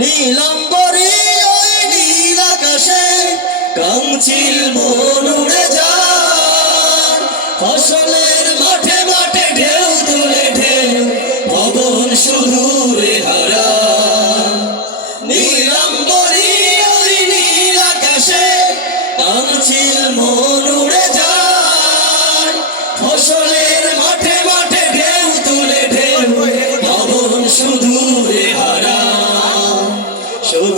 নীলম্বরী ওই নীল আকাশে কাঞ্চিল মন উড়ে যায়। ফসলের মাঠে মাঠে ঢেউ তুলে ঢেউ, ভবন শুধু রে হারা। নীলম্বরী ওই নীল আকাশে কাঞ্চিল মন উড়ে যায়। ফসলের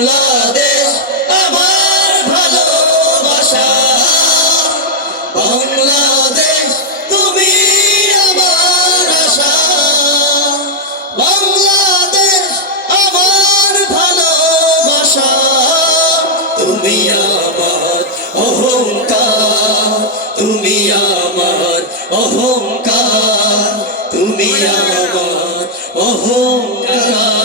বাংলাদেশ, আমার বাংলাদেশ, তুমি আমার বাংলাদেশ, আমার তুমি আমার অহংকার। আমার অহংকার। তুমি আমার অহংকার।